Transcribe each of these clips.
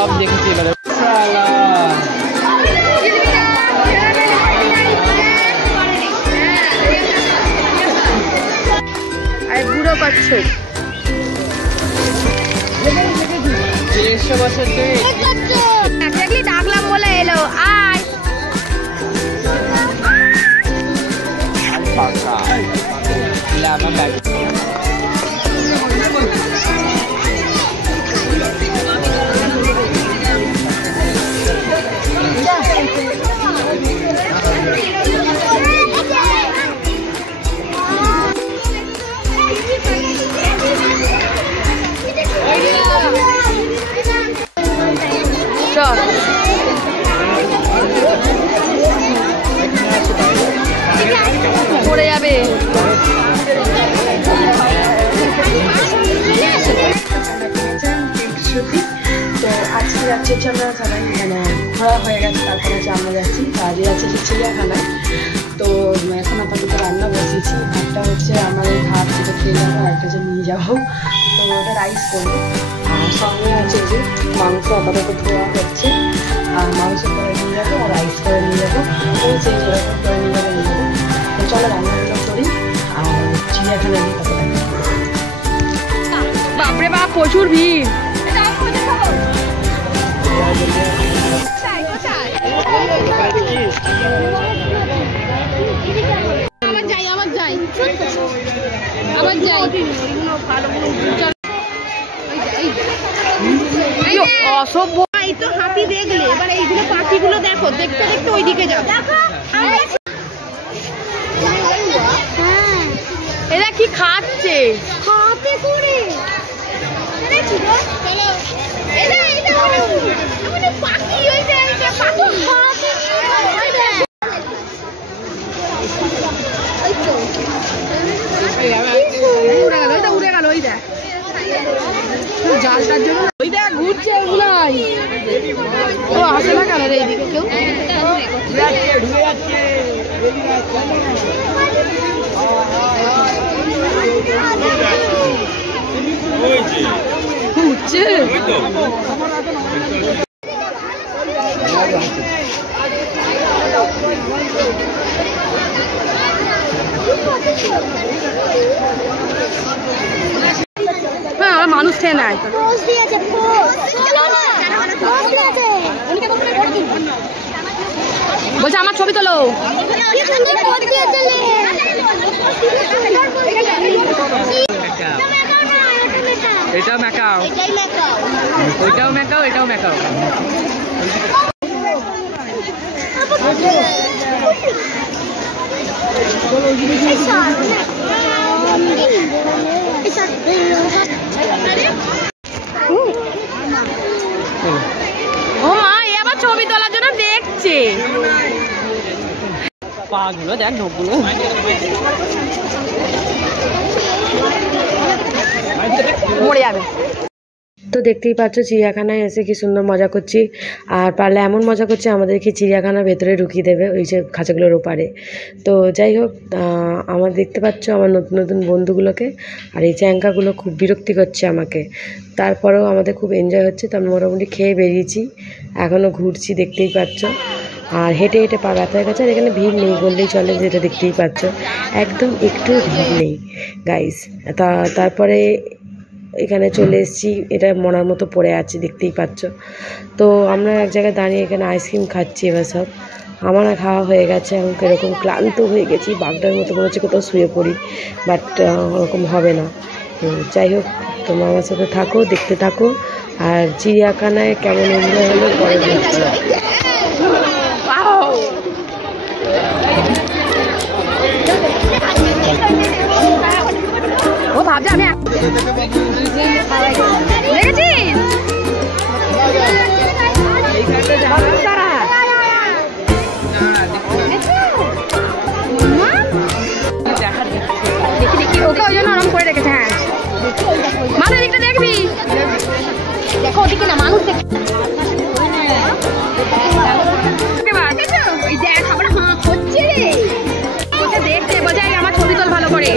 সব দেখেছি এবারে। বুড়ো কচ্ছপ 150 বছর দেখলি ডাকলাম বলে এলো। আয় পড়ে যাবে। তো আজকে যাচ্ছি হচ্ছে আমরা সবাই মানে ঘোরা হয়ে গেছে, তারপরে হচ্ছে আমরা যাচ্ছি কাজে যাচ্ছি চিড়িয়াখানায়। তো এখন আপাতত রান্না বসিয়েছি, একটা হচ্ছে আমাদের ভাত যেটা খেয়ে যাবো, আর একটা হচ্ছে নিয়ে যাবো। তো ওটা রাইস করবো, আর সঙ্গে আছে যে মাংস আপাতত ধোয়া হচ্ছে, আর মাংস করে নিয়ে যাবো আর রাইস করে নিয়ে যাবো, ওই সেই যেরকম করে নিয়ে যাবো। তো চলো রান্নাগুলো করি আর চিড়িয়াখানা নিয়ে তারপরে। বাপরে বাপ প্রচুর ভিড়। অসভ্য এই তো হাতি দেখলে, এবার এইগুলো পাখিগুলো দেখো, দেখতে দেখতে ওইদিকে যাও। এরা কি খাচ্ছে হাতে করে? উড়ে গেল ওই দেখ জালটার জন্য, ওই দেখ ঘুরছে ওগুলাই। ও আসে না কেন এইদিকে কেউ? ঘুরছে হ্যাঁ, মানুষ খেয়ে নেয়। বলছে আমার ছবি তোলো। এটাও ম্যাকাও, ওইটাও ম্যাকাও, এটাও ম্যাকাও। ও মা, এ আবার ছবি তোলার জন্য দেখছে। পাগুলো দেখ, নখগুলো মরে যাবে। তো দেখতেই পাচ্ছ চিড়িয়াখানায় এসে কি সুন্দর মজা করছি, আর পারলে এমন মজা করছি আমাদেরকে চিড়িয়াখানার ভেতরে ঢুকিয়ে দেবে ওই যে খাঁচাগুলোর ওপারে। তো যাই হোক, আমার দেখতে পাচ্ছ আমার নতুন নতুন বন্ধুগুলোকে, আর এই চ্যাংকাগুলো খুব বিরক্তি করছে আমাকে। তারপরেও আমাদের খুব এনজয় হচ্ছে। তো আমি মোটামুটি খেয়ে বেরিয়েছি, এখনও ঘুরছি দেখতেই পাচ্ছ, আর হেঁটে হেঁটে পা ব্যথা হয়ে গেছে। আর এখানে ভিড় নেই বললেই চলে, যেটা দেখতেই পাচ্ছ একদম একটু ভিড় নেই গাইস। তারপরে এখানে চলে এসেছি, এটা মনার মতো পড়ে আছে দেখতেই পাচ্ছ। তো আমরা এক জায়গায় দাঁড়িয়ে এখানে আইসক্রিম খাচ্ছি। এবার সব আমার খাওয়া হয়ে গেছে, এখন কীরকম ক্লান্ত হয়ে গেছি, বাগদার মতো মনে হচ্ছে কোথাও শুয়ে পড়ি, বাট ওরকম হবে না। যাই হোক, তোমরা আমার সাথে থাকো, দেখতে থাকো, আর চিড়িয়াখানায় কেমন এনজয় হলো পরে দেখছি। ও ভাবছে আমি দেখেছিস দেখি ওকে ওই জন্য আরাম করে রেখেছে। হ্যাঁ মাথা দিকটা দেখবি, দেখো ওদিকে না মানুষ দেখে দেখতে বোঝাই আমার ছবি তোল ভালো করে।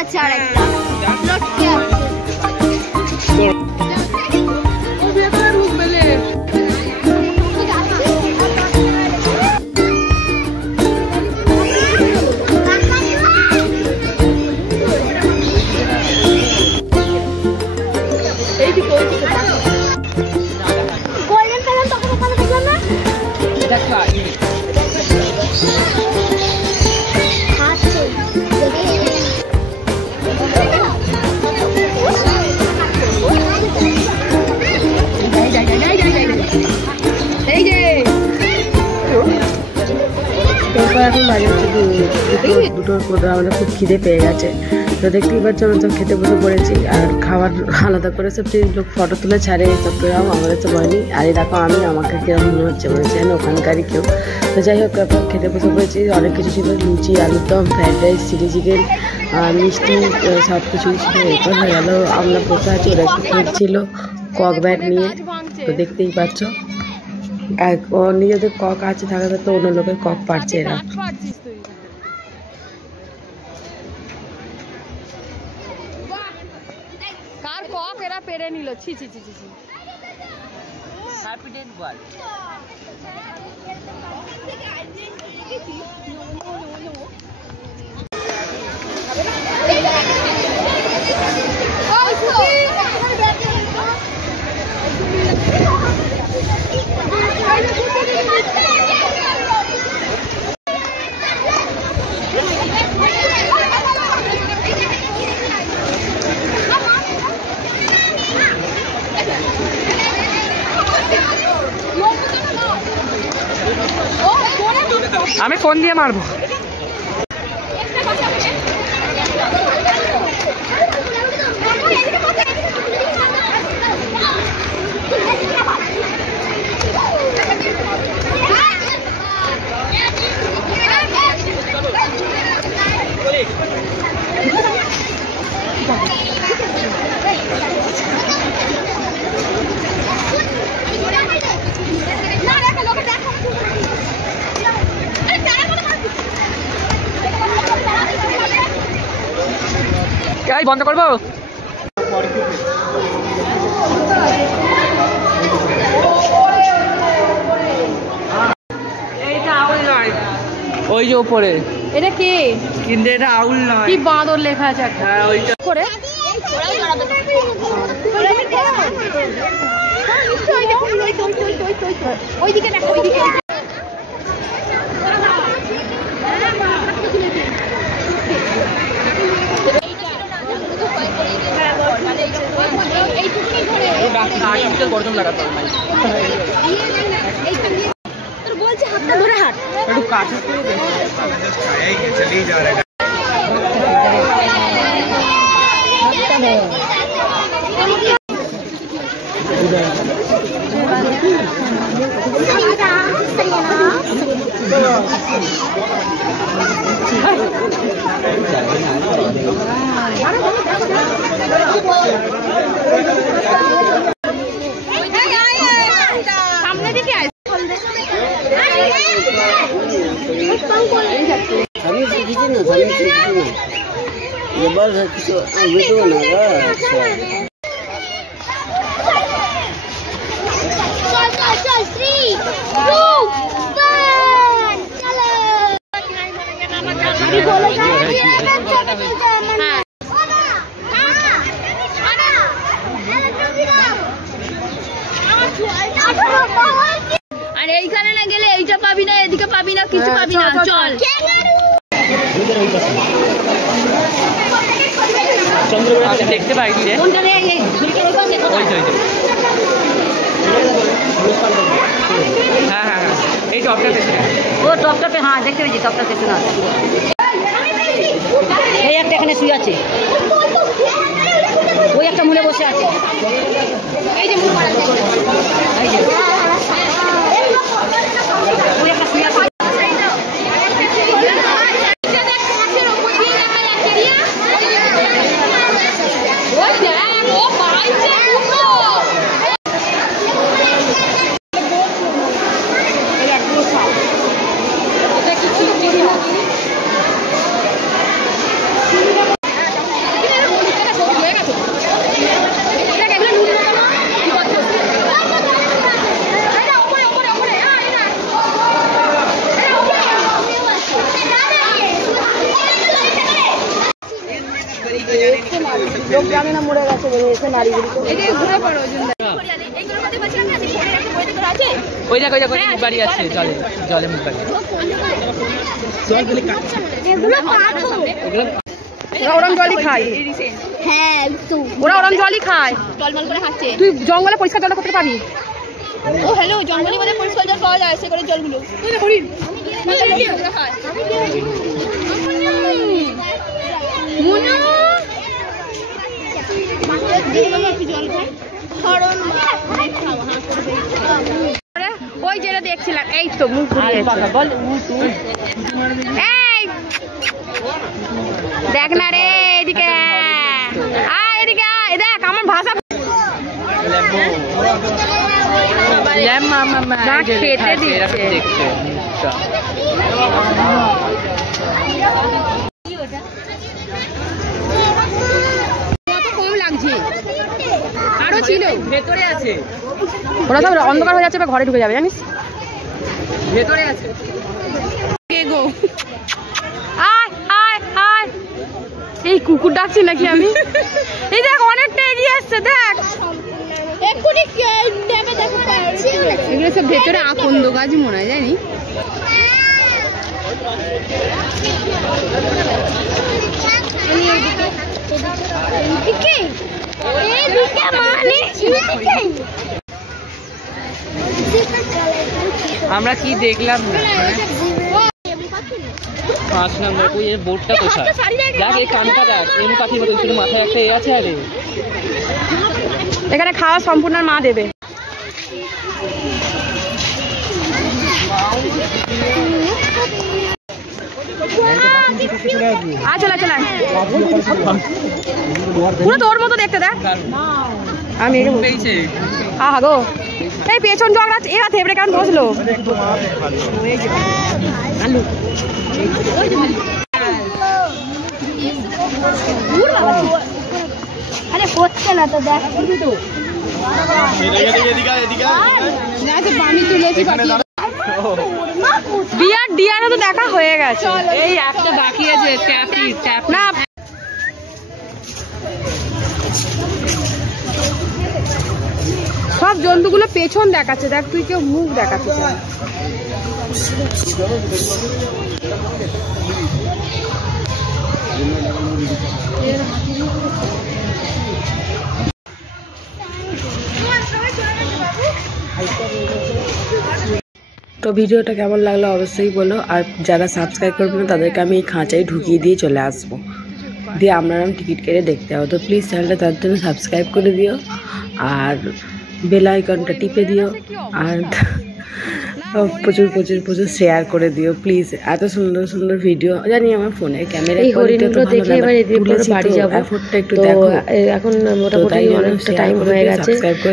আছে আরেকটা লটকে আছে এখন বাজে হচ্ছে দুটোর পর আমাদের খুব খিদে পেয়ে গেছে। তো দেখতেই পাচ্ছ আমরা তো খেতে বসে পড়েছি। আর খাবার আলাদা করে সব লোক ফটো তুলে ছাড়ে সব কেরাম, আমাদের তো বয়নি। আর এই দেখো আমি আমাকে কিরকম মনে হচ্ছে বলেছেন ওখানকারই কেউ। তো যাই হোক তারপর খেতে বসে পড়েছি। অনেক কিছু ছিল, লুচি, আলুর দম, ফ্রাইড রাইস, চিলি চিকেন, মিষ্টি, সব কিছুই ছিল। এরপর হয়ে গেল আমরা বসে আছি, ওরা একটু খেলছিল কক ব্যাট নিয়ে। তো দেখতেই পাচ্ছ আর নিজেদের কক আছে থাকা তো অন্য লোকের কক পারছে এরা। কার কক এরা পেরে নিল, ছি ছি ছি ছি। হ্যাপি ডেট বল। আমি ফোন দিয়ে মারবো। বন্ধ করবো। এইটা আউল নয়, ওই যে উপরে এটা কি? কিন্তু এটা আউল নয়। কি বাঁদর লেখা আছে একটা। হ্যাঁ ওইটা করে ওইদিকে দেখো, ওইদিকে বলছে হাতটা ধরে হাট একটু কাছে চলেই যাওয়ার সামনে দিকে আমি শিখেছি না, আমি শিখেছি না, এবার কিছু বুঝবো না। আর এইখানে না গেলে এইটা পাবি না, এদিকে পাবি না, কিছু পাবি না। চল দেখতে পাই রে। হ্যাঁ হ্যাঁ হ্যাঁ এই টপটা পেছনে, ও টপটা পে, হ্যাঁ দেখতে পেয়েছি টপটা পেছনে আছে। এই একটা এখানে শুয়ে আছে, ওই একটা মনে বসে আছে। এই যে ওই একটা শুয়ে আছে। লোক জানে না মরে গেছে এসে নারীগুলি ঘুরে পড়ো এইগুলোর মধ্যে বলছিলাম না একটা বই দেখো আছে ওই দেখো বাড়ি আছে জলে মুখ বাড়ি ওরা ওরম জলই খায়। হ্যাঁ ওরা ওরম জলই খায়। টলমল করে খাচ্ছে। তুই জঙ্গলে পরিষ্কার জল করতে পারবি? ও হ্যালো, জঙ্গলে মানে পরিষ্কার জল পাওয়া যায়, সে করে জলগুলো ওই যেটা দেখছিলাম, এই তো মুখ বল দেখ না রে এদিকে এদিকে দেখ আমার ভাষা খেতে দিচ্ছে। কত কম লাগছে, আরো ছিল ভেতরে আছে। ওরা সব অন্ধকার হয়ে যাচ্ছে, ঘরে ঢুকে যাবে জানিস। ভেতরে আছে। এই কুকুর ডাকছি নাকি আমি? এই দেখ অনেকটা এগিয়ে আসছে, দেখ এগুলো সব ভেতরে আকন্দ গাছ মনে হয়, জানি আমরা কি দেখলাম না 5 নম্বর ওই বোর্ডটা কোথায়? দেখ এই কানটা দেখ, এমনি পাখির মতো শুধু মাথায় একটা আছে। আরে এখানে খাওয়া সম্পূর্ণ মা দেবে। চলা পুরো তোর মতো দেখতে দেখ। আমি হা গো এই পেছন জগড়া এরা থেবড়ে কেন বসলো? আলু আরে হচ্ছে না তো, দেখ ডিয়ারও তো দেখা হয়ে গেছে। এই একটা বাকি আছে, না সব জন্তুগুলো পেছন দেখাচ্ছে, দেখ তুই কেউ মুখ দেখাচ্ছে চায়। তো ভিডিওটা কেমন লাগলো অবশ্যই বলো, আর যারা সাবস্ক্রাইব করবে না তাদেরকে আমি এই খাঁচায় ঢুকিয়ে দিয়ে চলে আসবো, দিয়ে আপনারা টিকিট কেটে দেখতে হবে। তো প্লিজ চ্যানেলটা তার জন্য সাবস্ক্রাইব করে দিও, আর বেল আইকনটা টিপে দিও, আর প্রচুর প্রচুর প্রচুর শেয়ার করে দিও প্লিজ। এত সুন্দর সুন্দর ভিডিও, জানি আমার ফোনের ক্যামেরা এই হরিণগুলো দেখে এবার এদিকে বাড়ি যাবো। তো এখন মোটামুটি অনেকটা টাইম হয়ে গেছে,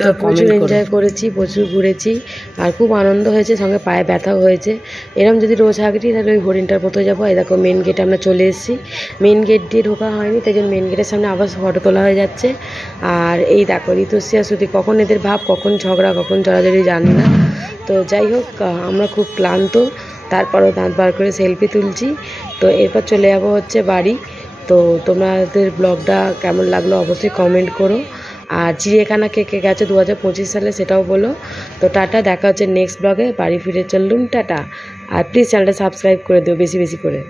তো প্রচুর এনজয় করেছি, প্রচুর ঘুরেছি, আর খুব আনন্দ হয়েছে, সঙ্গে পায়ে ব্যথাও হয়েছে। এরকম যদি রোজ হাঁটি তাহলে ওই হরিণটার মতো যাবো। এই দেখো মেন গেটে আমরা চলে এসেছি, মেন গেট দিয়ে ঢোকা হয়নি, তাই জন্য মেন গেটের সামনে আবার ফটো তোলা হয়ে যাচ্ছে। আর এই দেখো ঋতুশ্রী আর শ্রুতি, কখন এদের ভাব, কখন ঝগড়া, কখন জড়াজড়ি জানি না। তো যাই হোক, আমরা খুব ক্লান্ত, তারপরও দাঁত বার করে সেলফি তুলছি। তো এরপর চলে যাবো হচ্ছে বাড়ি। তো তোমাদের ব্লগটা কেমন লাগলো অবশ্যই কমেন্ট করো, আর চিড়িয়াখানা কে কে গেছে 2025 সালে সেটাও বলো। তো টাটা, দেখা হচ্ছে নেক্সট ব্লগে। বাড়ি ফিরে চললুম, টাটা। আর প্লিজ চ্যানেলটা সাবস্ক্রাইব করে দিও বেশি বেশি করে।